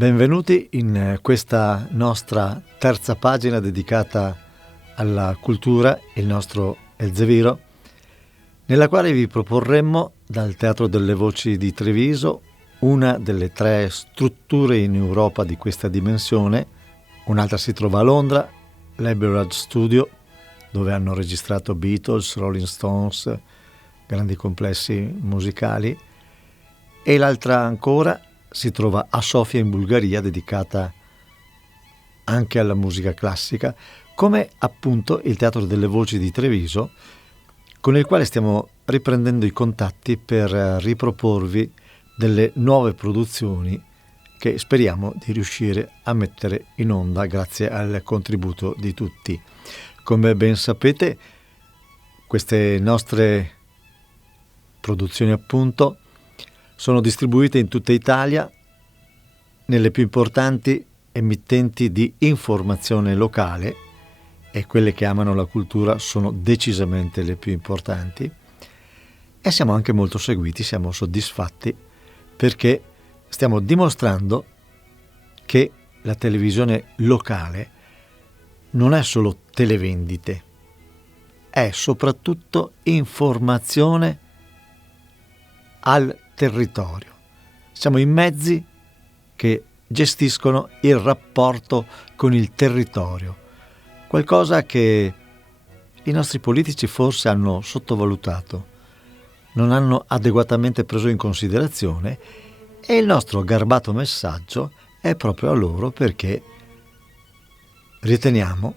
Benvenuti in questa nostra terza pagina dedicata alla cultura, il nostro Elzeviro, nella quale vi proporremmo dal Teatro delle Voci di Treviso, una delle tre strutture in Europa di questa dimensione. Un'altra si trova a Londra, l'Abbey Road Studio, dove hanno registrato Beatles, Rolling Stones, grandi complessi musicali, e l'altra ancora si trova a Sofia in Bulgaria, dedicata anche alla musica classica, come appunto il Teatro delle Voci di Treviso, con il quale stiamo riprendendo i contatti per riproporvi delle nuove produzioni che speriamo di riuscire a mettere in onda grazie al contributo di tutti. Come ben sapete, queste nostre produzioni appunto sono distribuite in tutta Italia nelle più importanti emittenti di informazione locale, e quelle che amano la cultura sono decisamente le più importanti, e siamo anche molto seguiti, siamo soddisfatti perché stiamo dimostrando che la televisione locale non è solo televendite, è soprattutto informazione al territorio. Siamo i mezzi che gestiscono il rapporto con il territorio, qualcosa che i nostri politici forse hanno sottovalutato, non hanno adeguatamente preso in considerazione, e il nostro garbato messaggio è proprio a loro, perché riteniamo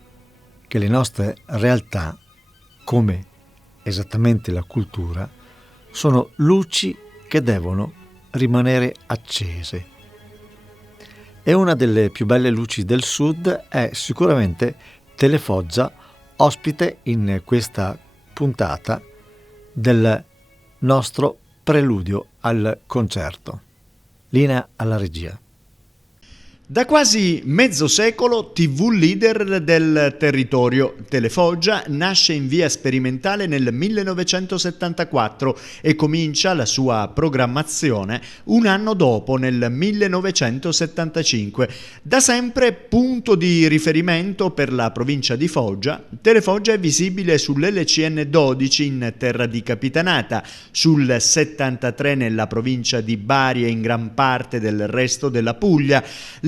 che le nostre realtà, come esattamente la cultura, sono luci che devono rimanere accese. E una delle più belle luci del Sud è sicuramente Telefoggia, ospite in questa puntata del nostro preludio al concerto. Linea alla regia. Da quasi mezzo secolo TV leader del territorio, Telefoggia nasce in via sperimentale nel 1974 e comincia la sua programmazione un anno dopo, nel 1975. Da sempre punto di riferimento per la provincia di Foggia, Telefoggia è visibile sull'LCN 12 in terra di Capitanata, sul 73 nella provincia di Bari e in gran parte del resto della Puglia.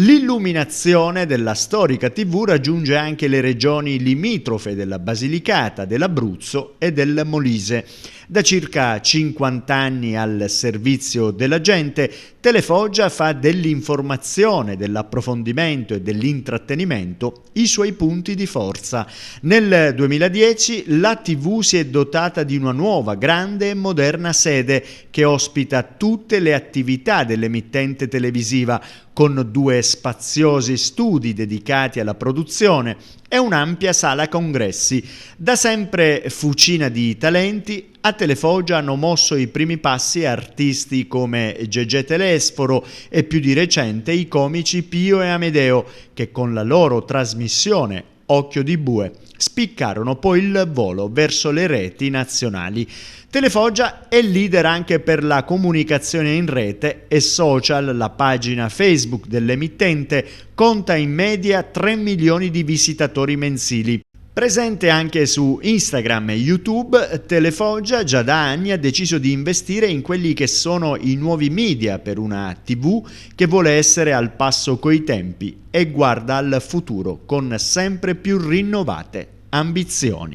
L'illuminazione della storica TV raggiunge anche le regioni limitrofe della Basilicata, dell'Abruzzo e del Molise. Da circa 50 anni al servizio della gente, Telefoggia fa dell'informazione, dell'approfondimento e dell'intrattenimento i suoi punti di forza. Nel 2010 la TV si è dotata di una nuova, grande e moderna sede che ospita tutte le attività dell'emittente televisiva, con 2 spaziosi studi dedicati alla produzione e un'ampia sala congressi. Da sempre fucina di talenti, a Telefoggia hanno mosso i primi passi artisti come Gegè Telesforo e più di recente i comici Pio e Amedeo, che con la loro trasmissione Occhio di Bue spiccarono poi il volo verso le reti nazionali. Telefoggia è leader anche per la comunicazione in rete e social. La pagina Facebook dell'emittente conta in media 3 milioni di visitatori mensili. Presente anche su Instagram e YouTube, Telefoggia già da anni ha deciso di investire in quelli che sono i nuovi media per una TV che vuole essere al passo coi tempi e guarda al futuro con sempre più rinnovate ambizioni.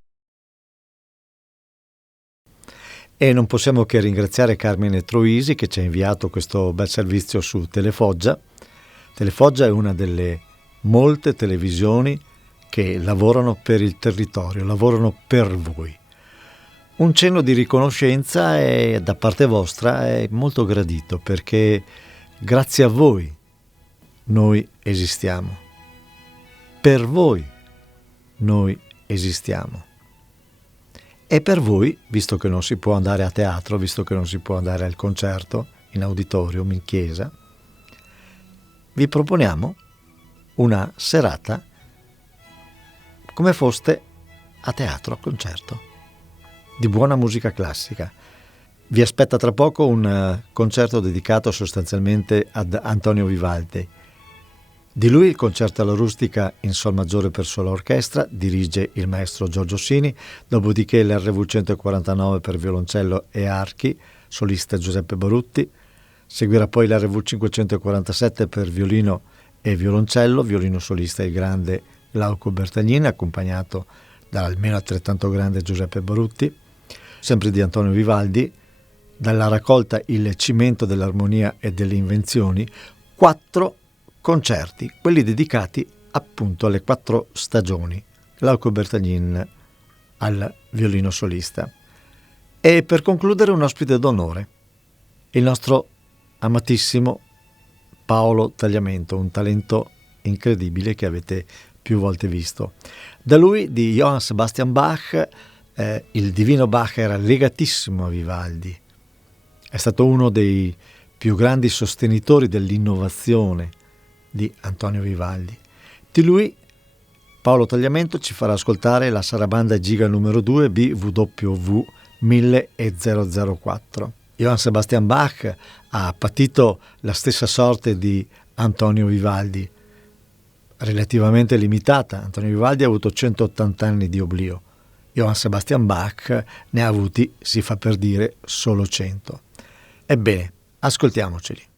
E non possiamo che ringraziare Carmine Troisi, che ci ha inviato questo bel servizio su Telefoggia. Telefoggia è una delle molte televisioni che lavorano per il territorio, lavorano per voi. Un cenno di riconoscenza da parte vostra è molto gradito, perché grazie a voi noi esistiamo. Per voi noi esistiamo. E per voi, visto che non si può andare a teatro, visto che non si può andare al concerto, in auditorium, in chiesa, vi proponiamo una serata come foste a teatro, a concerto, di buona musica classica. Vi aspetta tra poco un concerto dedicato sostanzialmente ad Antonio Vivaldi, Di lui il concerto alla rustica in sol maggiore per sola orchestra, dirige il maestro Giorgio Sini, dopodiché l'RV 149 per violoncello e archi, solista Giuseppe Barutti, seguirà poi l'RV 547 per violino e violoncello, violino solista il grande Glauco Bertagnini, accompagnato dall'almeno altrettanto grande Giuseppe Barutti, sempre di Antonio Vivaldi, dalla raccolta Il cimento dell'armonia e delle invenzioni, 4 concerti, quelli dedicati appunto alle 4 stagioni, Glauco Bertagnin al violino solista. E per concludere un ospite d'onore, il nostro amatissimo Paolo Tagliamento, un talento incredibile che avete più volte visto. Da lui, di Johann Sebastian Bach, il divino Bach era legatissimo a Vivaldi, è stato uno dei più grandi sostenitori dell'innovazione di Antonio Vivaldi. Di lui Paolo Tagliamento ci farà ascoltare la sarabanda Giga numero 2 BWV 1004. Johann Sebastian Bach ha patito la stessa sorte di Antonio Vivaldi, relativamente limitata. Antonio Vivaldi ha avuto 180 anni di oblio. Johann Sebastian Bach ne ha avuti, si fa per dire, solo 100. Ebbene, ascoltiamoceli.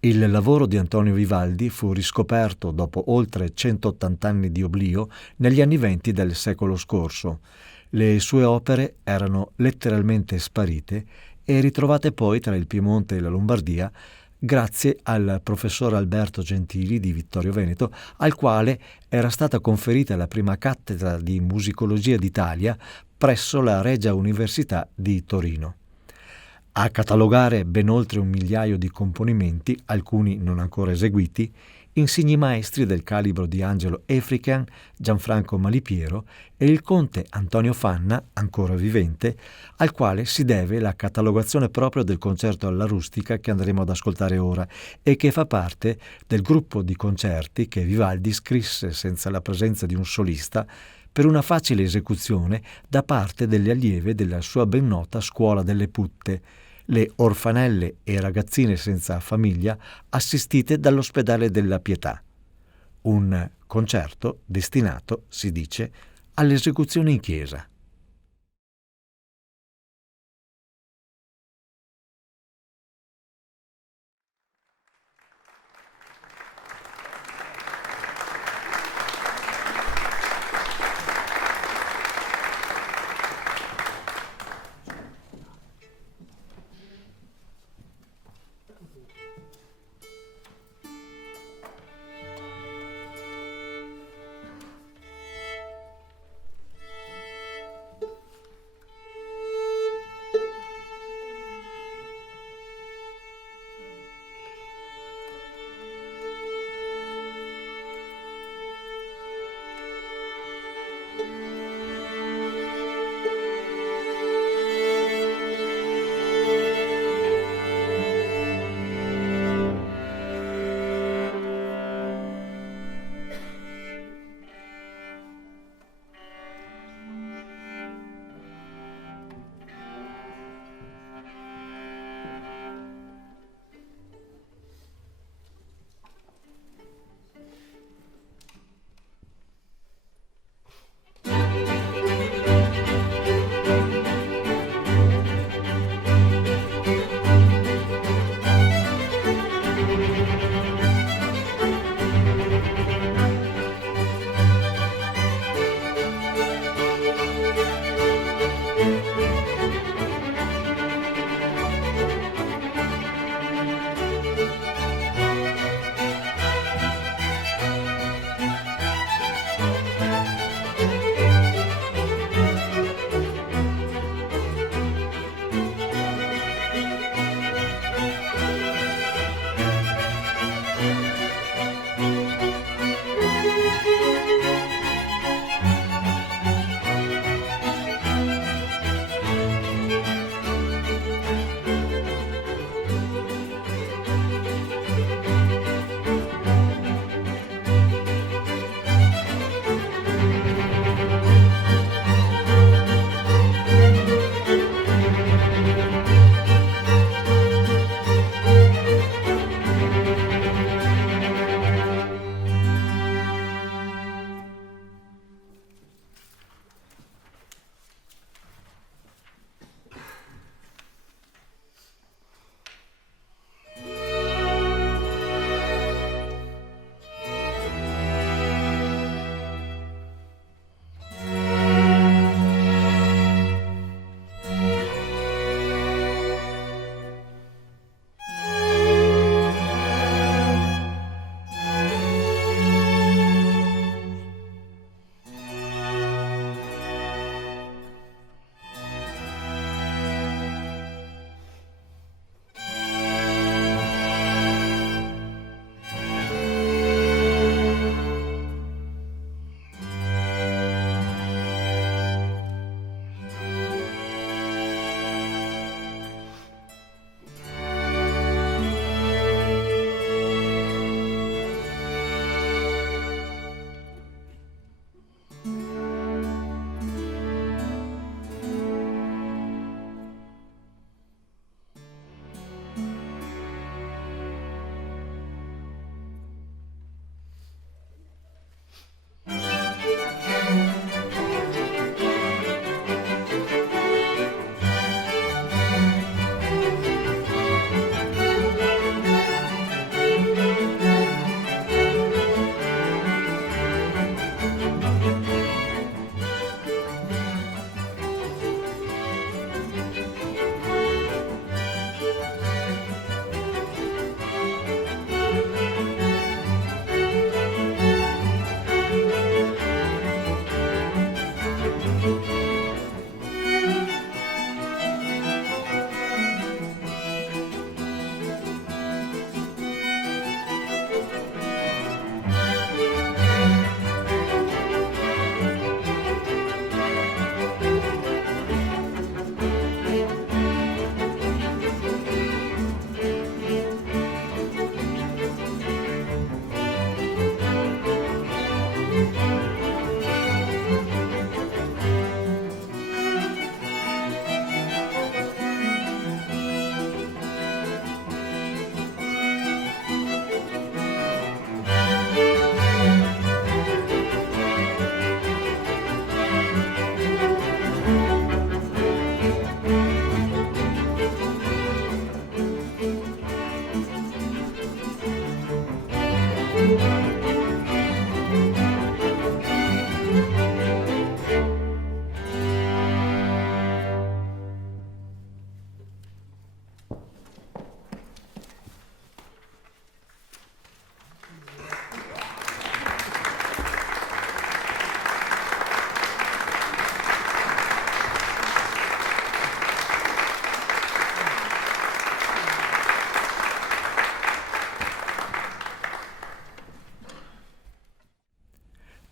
Il lavoro di Antonio Vivaldi fu riscoperto dopo oltre 180 anni di oblio negli anni 20 del secolo scorso. Le sue opere erano letteralmente sparite e ritrovate poi tra il Piemonte e la Lombardia grazie al professor Alberto Gentili di Vittorio Veneto, al quale era stata conferita la prima cattedra di musicologia d'Italia presso la Regia Università di Torino. A catalogare ben oltre 1 migliaio di componimenti, alcuni non ancora eseguiti, insigni maestri del calibro di Angelo Efrican, Gianfranco Malipiero e il conte Antonio Fanna, ancora vivente, al quale si deve la catalogazione proprio del concerto alla rustica che andremo ad ascoltare ora e che fa parte del gruppo di concerti che Vivaldi scrisse senza la presenza di un solista per una facile esecuzione da parte delle allieve della sua ben nota Scuola delle Putte, le orfanelle e ragazzine senza famiglia assistite dall'ospedale della Pietà. Un concerto destinato, si dice, all'esecuzione in chiesa.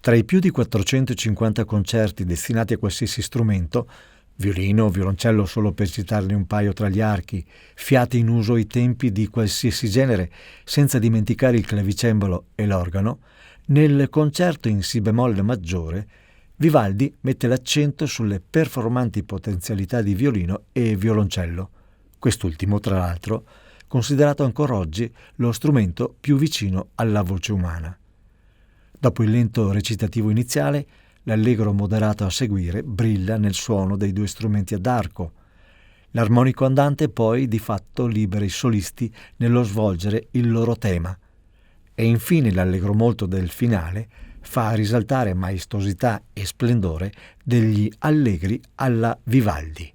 Tra i più di 450 concerti destinati a qualsiasi strumento, violino, violoncello solo per citarne un paio tra gli archi, fiati in uso ai tempi di qualsiasi genere, senza dimenticare il clavicembalo e l'organo, nel concerto in si bemolle maggiore Vivaldi mette l'accento sulle performanti potenzialità di violino e violoncello, quest'ultimo, tra l'altro, considerato ancora oggi lo strumento più vicino alla voce umana. Dopo il lento recitativo iniziale, l'allegro moderato a seguire brilla nel suono dei due strumenti ad arco. L'armonico andante poi di fatto libera i solisti nello svolgere il loro tema. E infine l'allegro molto del finale fa risaltare maestosità e splendore degli allegri alla Vivaldi.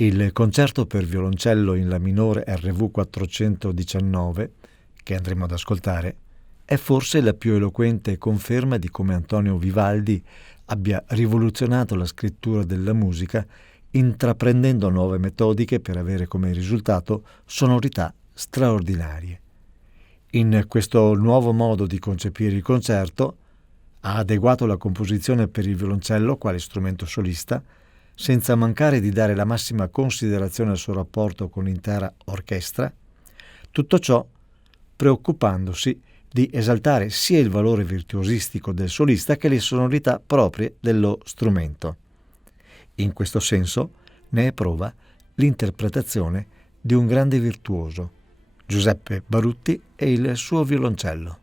Il concerto per violoncello in La minore RV 419, che andremo ad ascoltare, è forse la più eloquente conferma di come Antonio Vivaldi abbia rivoluzionato la scrittura della musica, intraprendendo nuove metodiche per avere come risultato sonorità straordinarie. In questo nuovo modo di concepire il concerto ha adeguato la composizione per il violoncello quale strumento solista, senza mancare di dare la massima considerazione al suo rapporto con l'intera orchestra, tutto ciò preoccupandosi di esaltare sia il valore virtuosistico del solista che le sonorità proprie dello strumento. In questo senso ne è prova l'interpretazione di un grande virtuoso, Giuseppe Barutti e il suo violoncello.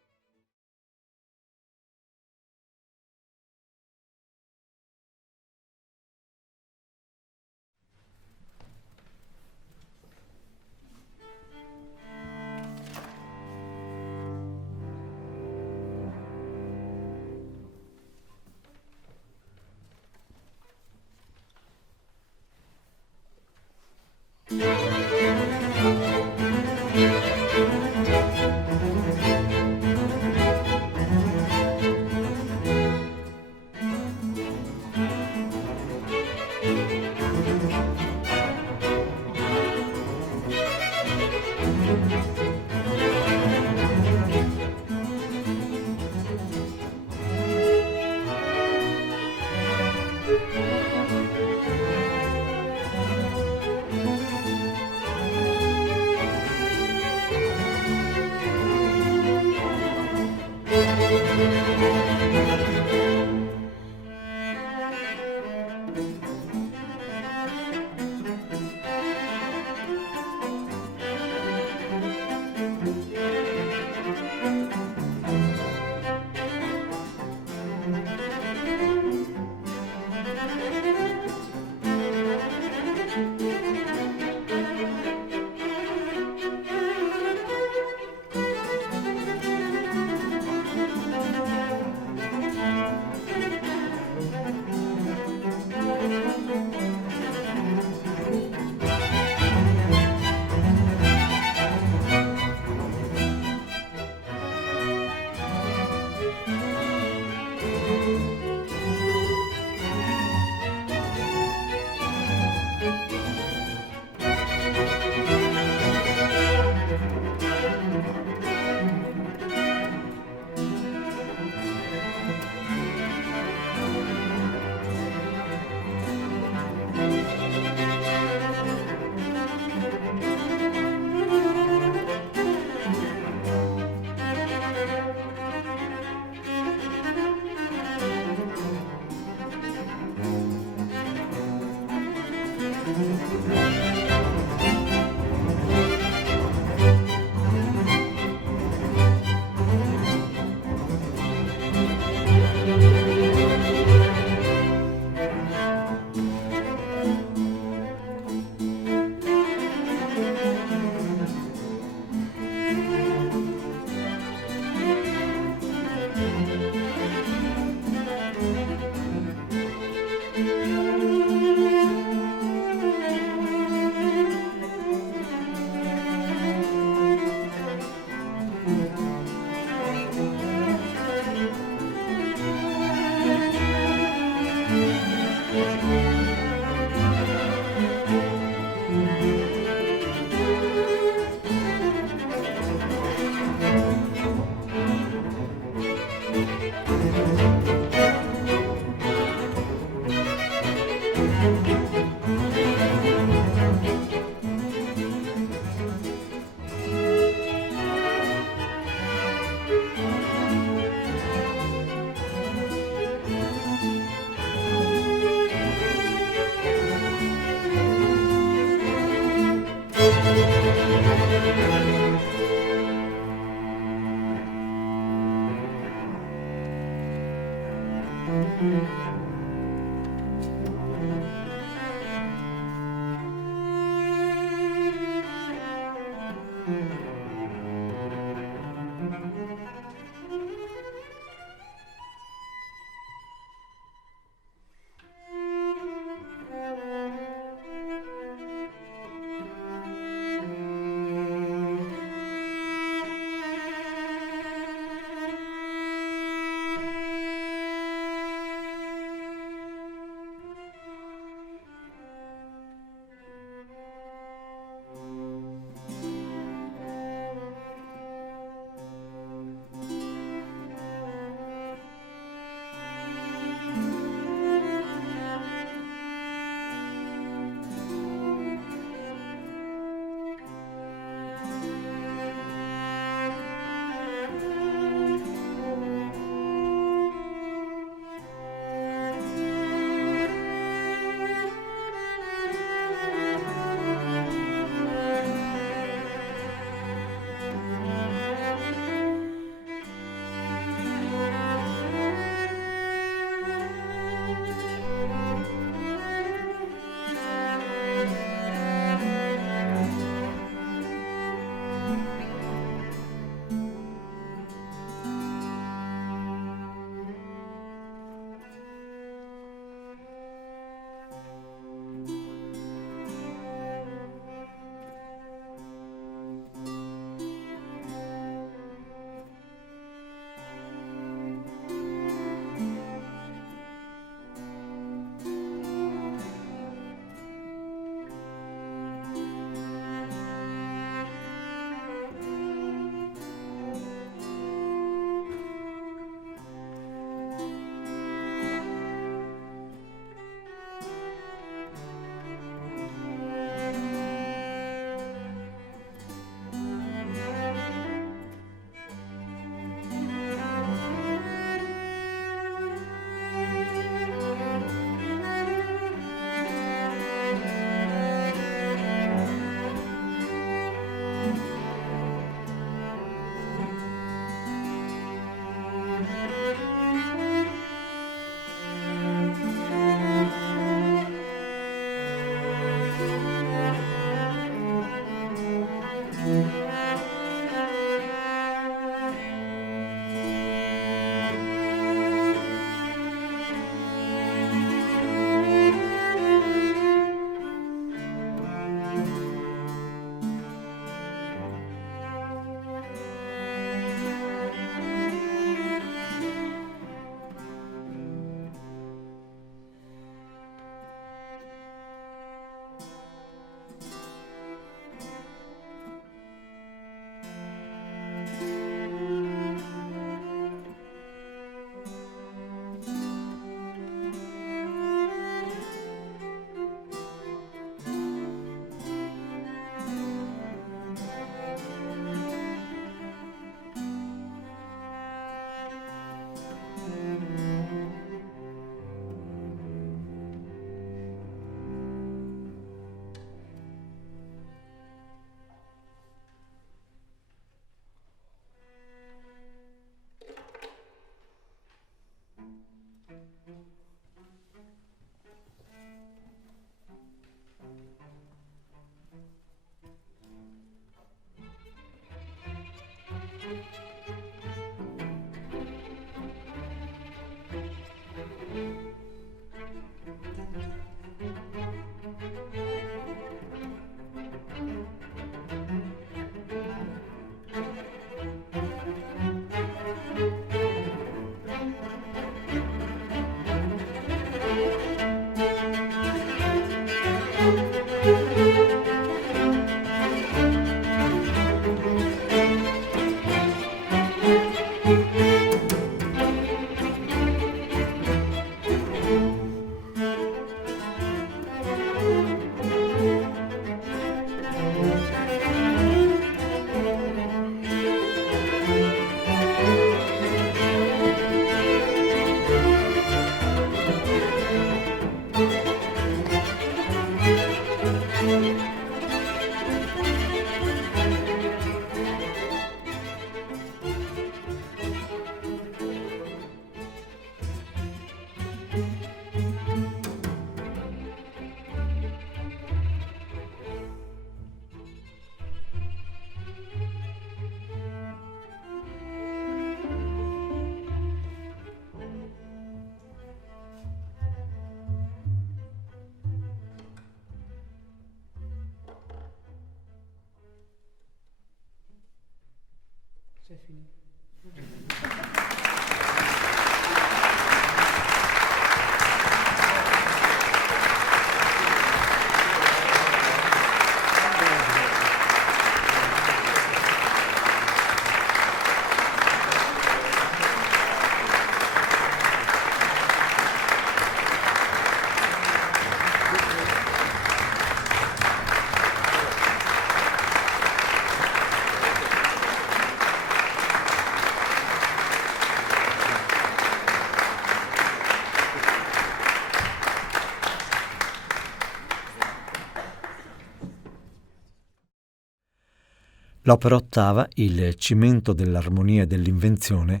L'opera ottava, Il cimento dell'armonia e dell'invenzione,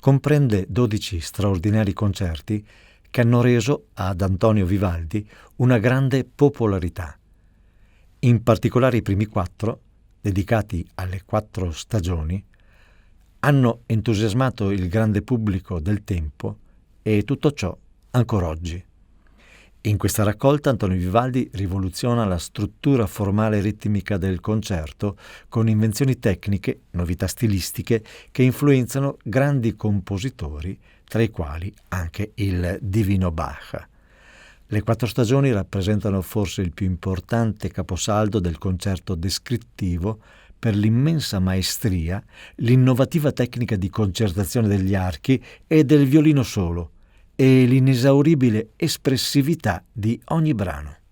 comprende 12 straordinari concerti che hanno reso ad Antonio Vivaldi una grande popolarità. In particolare i primi 4, dedicati alle 4 stagioni, hanno entusiasmato il grande pubblico del tempo e tutto ciò ancora oggi. In questa raccolta Antonio Vivaldi rivoluziona la struttura formale e ritmica del concerto con invenzioni tecniche, novità stilistiche che influenzano grandi compositori, tra i quali anche il divino Bach. Le 4 stagioni rappresentano forse il più importante caposaldo del concerto descrittivo per l'immensa maestria, l'innovativa tecnica di concertazione degli archi e del violino solo, e l'inesauribile espressività di ogni brano.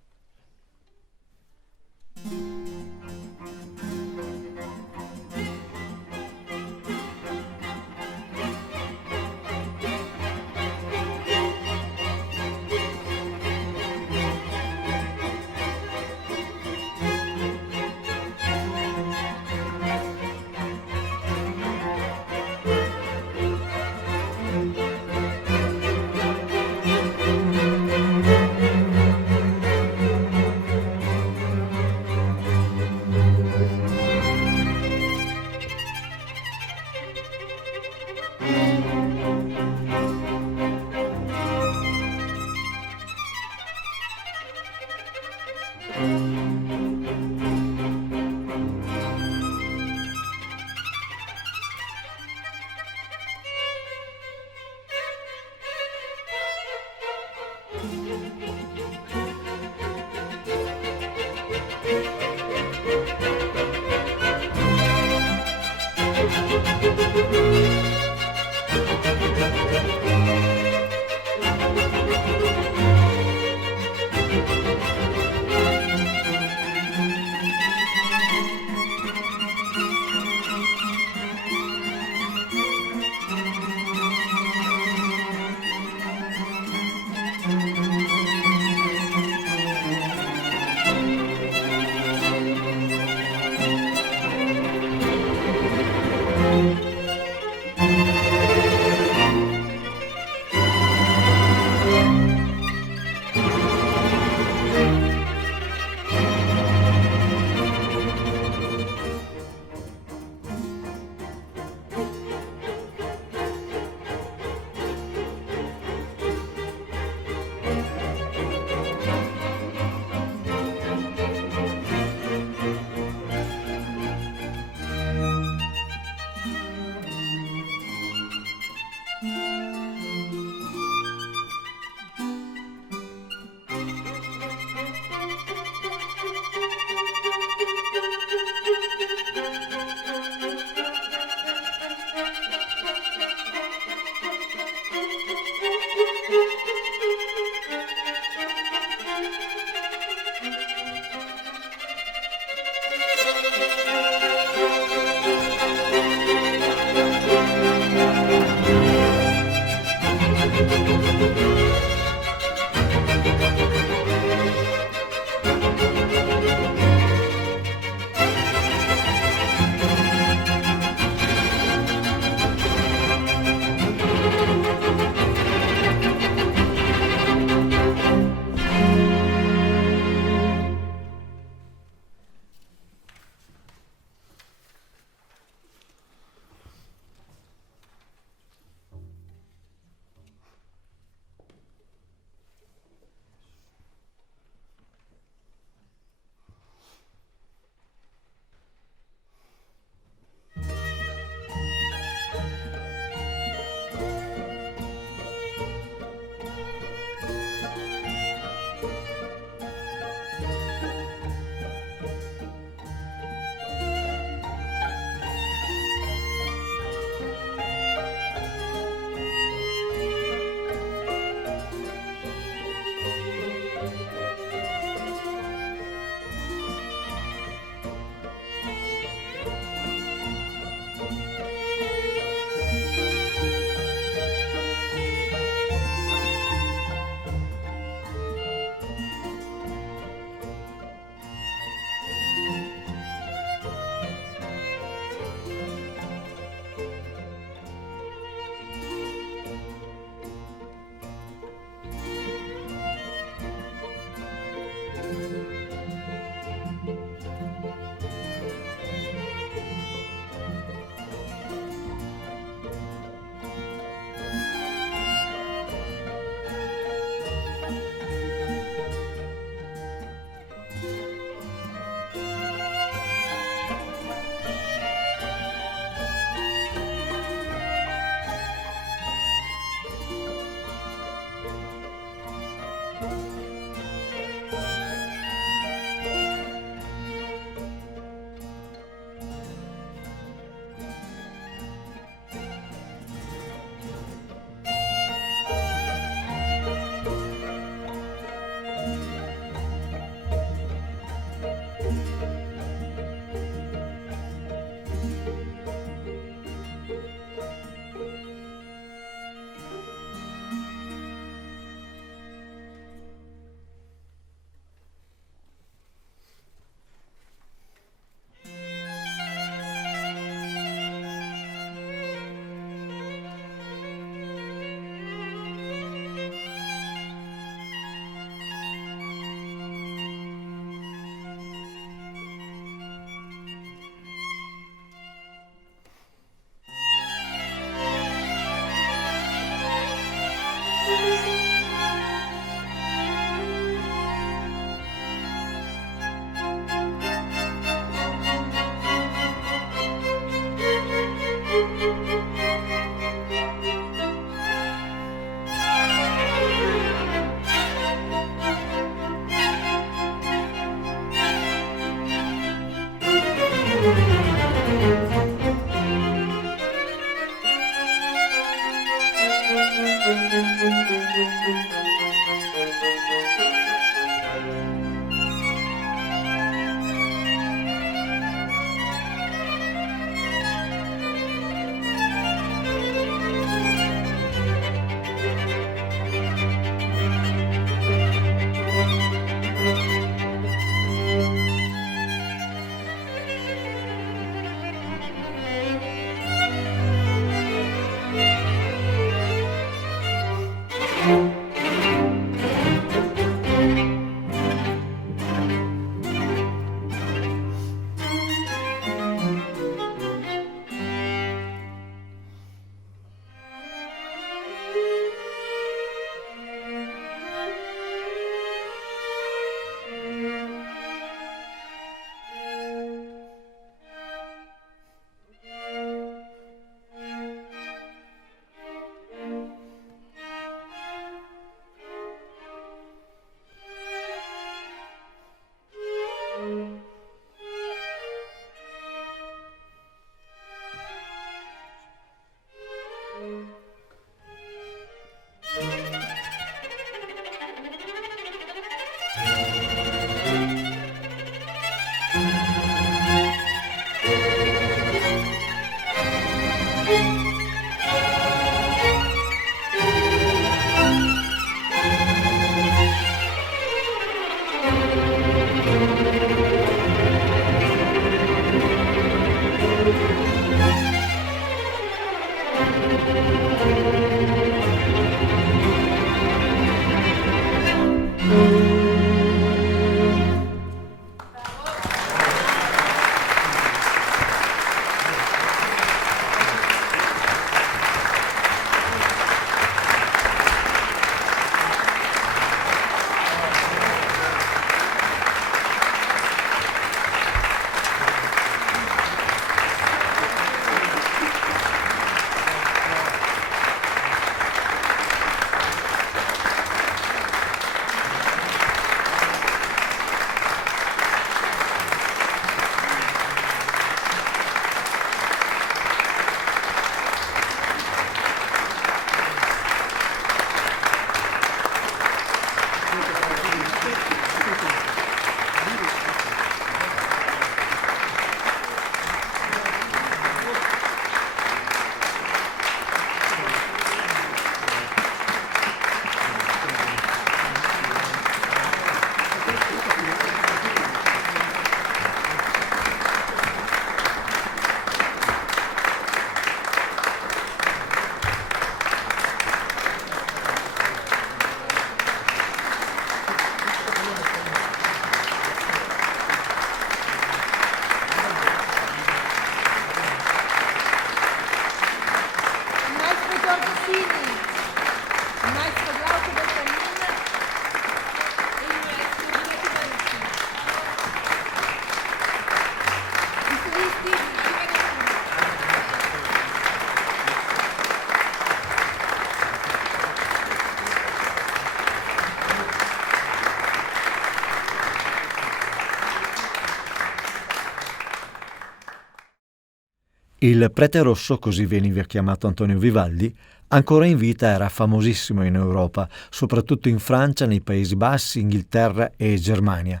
Il prete rosso, così veniva chiamato Antonio Vivaldi, ancora in vita era famosissimo in Europa, soprattutto in Francia, nei Paesi Bassi, Inghilterra e Germania.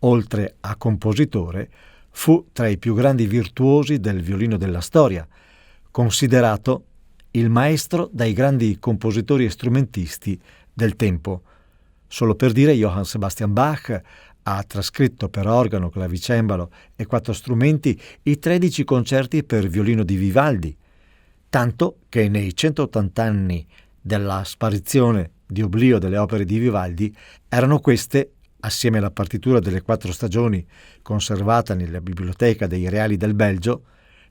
Oltre a compositore, fu tra i più grandi virtuosi del violino della storia, considerato il maestro dai grandi compositori e strumentisti del tempo. Solo per dire, Johann Sebastian Bach ha trascritto per organo, clavicembalo e 4 strumenti i 13 concerti per violino di Vivaldi, tanto che nei 180 anni della sparizione di oblio delle opere di Vivaldi erano queste, assieme alla partitura delle 4 stagioni conservata nella biblioteca dei Reali del Belgio,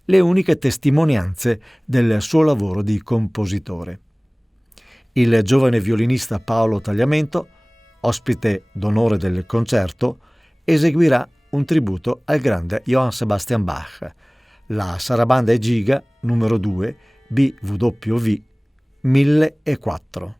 le uniche testimonianze del suo lavoro di compositore. Il giovane violinista Paolo Tagliamento, ospite d'onore del concerto, eseguirà un tributo al grande Johann Sebastian Bach, la Sarabanda e Giga numero 2 BWV 1004.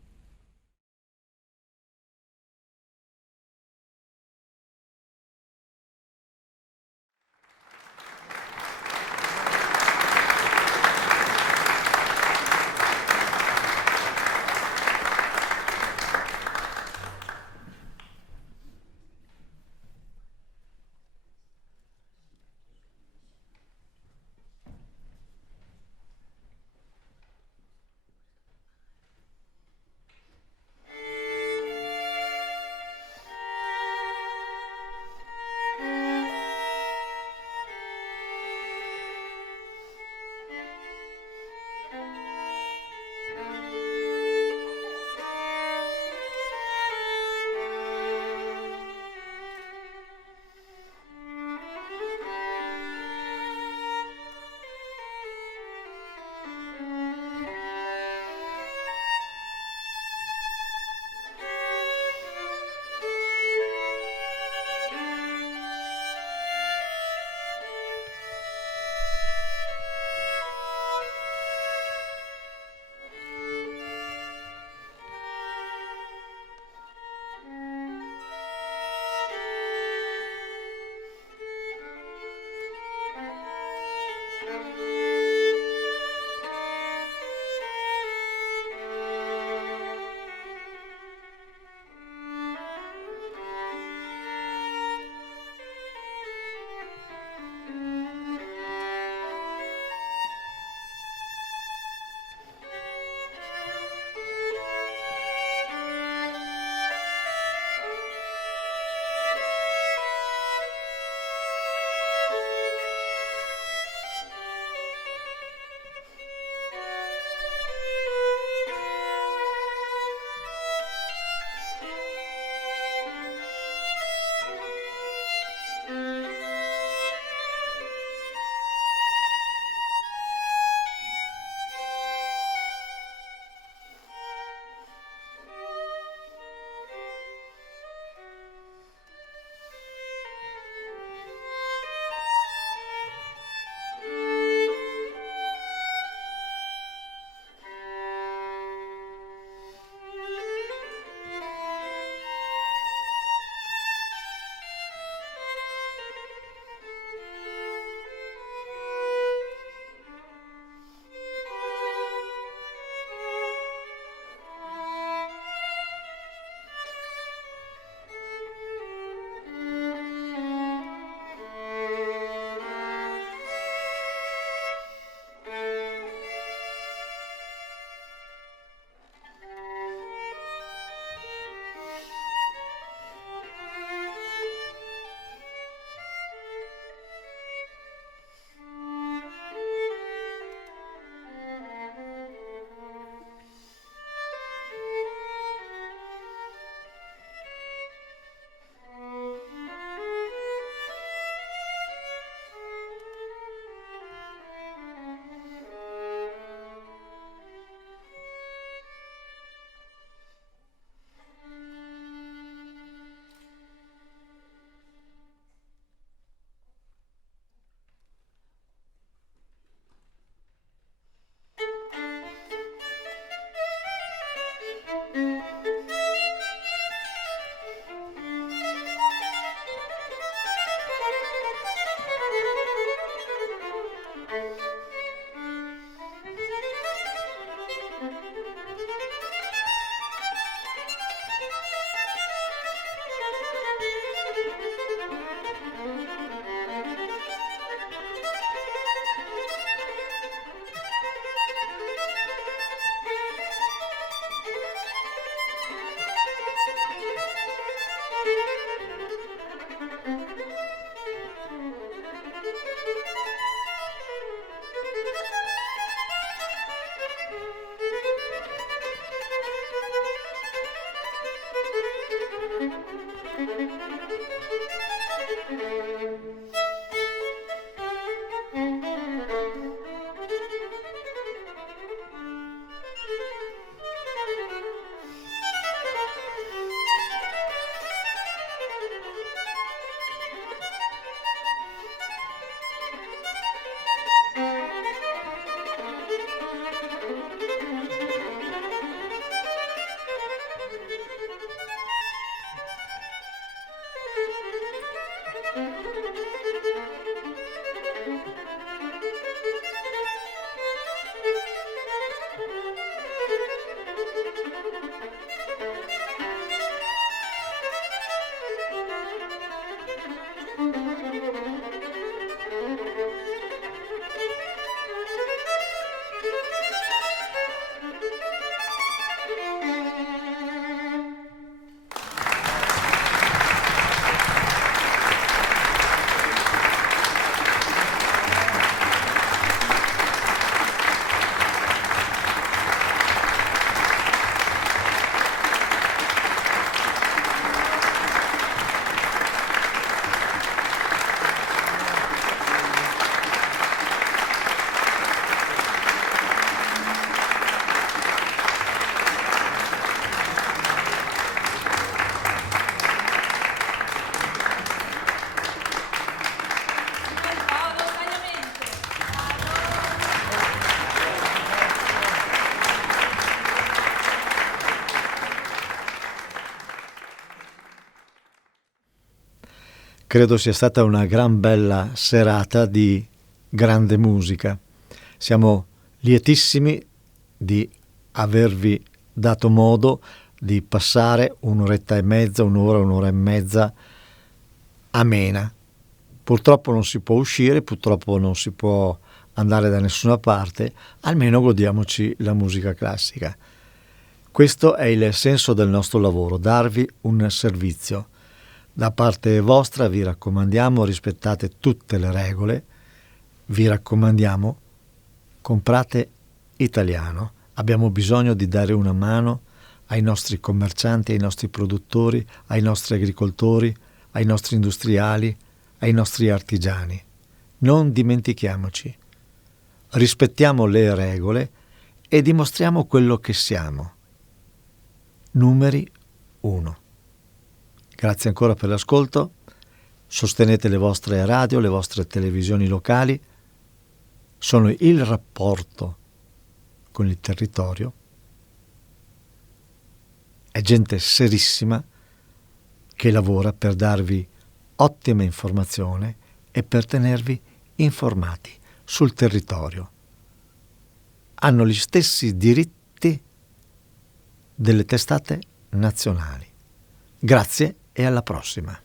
Credo sia stata una gran bella serata di grande musica. Siamo lietissimi di avervi dato modo di passare un'oretta e mezza, un'ora e mezza amena. Purtroppo non si può uscire, purtroppo non si può andare da nessuna parte, almeno godiamoci la musica classica. Questo è il senso del nostro lavoro, darvi un servizio. Da parte vostra vi raccomandiamo, rispettate tutte le regole, vi raccomandiamo, comprate italiano. Abbiamo bisogno di dare una mano ai nostri commercianti, ai nostri produttori, ai nostri agricoltori, ai nostri industriali, ai nostri artigiani. Non dimentichiamoci, rispettiamo le regole e dimostriamo quello che siamo. Numeri 1. Grazie ancora per l'ascolto, sostenete le vostre radio, le vostre televisioni locali, sono il rapporto con il territorio, è gente serissima che lavora per darvi ottima informazione e per tenervi informati sul territorio. Hanno gli stessi diritti delle testate nazionali. Grazie e alla prossima.